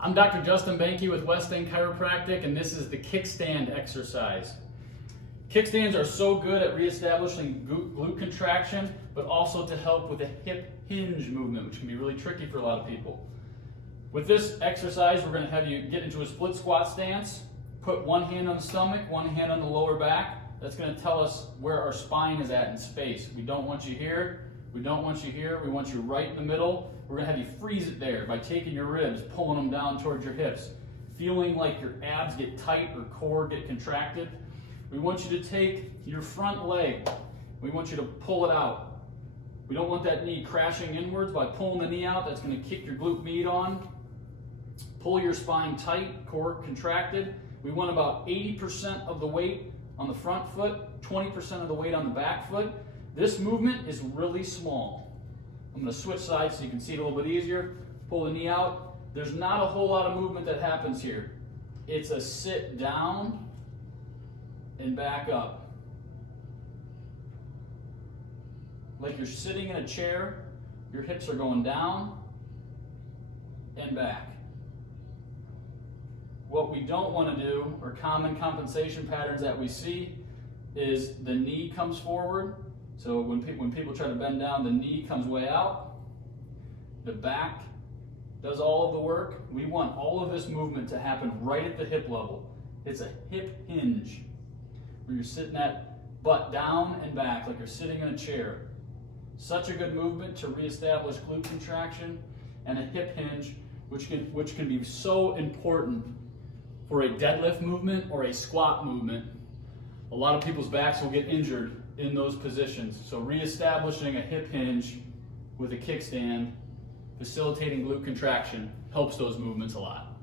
I'm Dr. Justin Banke with West End Chiropractic, and this is the kickstand exercise. Kickstands are so good at reestablishing glute contraction, but also to help with the hip hinge movement, which can be really tricky for a lot of people. With this exercise, we're going to have you get into a split squat stance, put one hand on the stomach, one hand on the lower back. That's going to tell us where our spine is at in space. We don't want you here. We don't want you here. We want you right in the middle. We're going to have you freeze it there by taking your ribs, pulling them down towards your hips, feeling like your abs get tight or core get contracted. We want you to take your front leg. We want you to pull it out. We don't want that knee crashing inwards. By pulling the knee out, that's going to kick your glute med on. Pull your spine tight, core contracted. We want about 80% of the weight on the front foot, 20% of the weight on the back foot. This movement is really small. I'm going to switch sides so you can see it a little bit easier. Pull the knee out. There's not a whole lot of movement that happens here. It's a sit down and back up. Like you're sitting in a chair, your hips are going down and back. What we don't want to do, or common compensation patterns that we see, is the knee comes forward. So when people try to bend down, the knee comes way out. The back does all of the work. We want all of this movement to happen right at the hip level. It's a hip hinge, where you're sitting that butt down and back like you're sitting in a chair. Such a good movement to reestablish glute contraction, and a hip hinge, which can be so important for a deadlift movement or a squat movement. A lot of people's backs will get injured in those positions. So reestablishing a hip hinge with a kickstand, facilitating glute contraction, helps those movements a lot.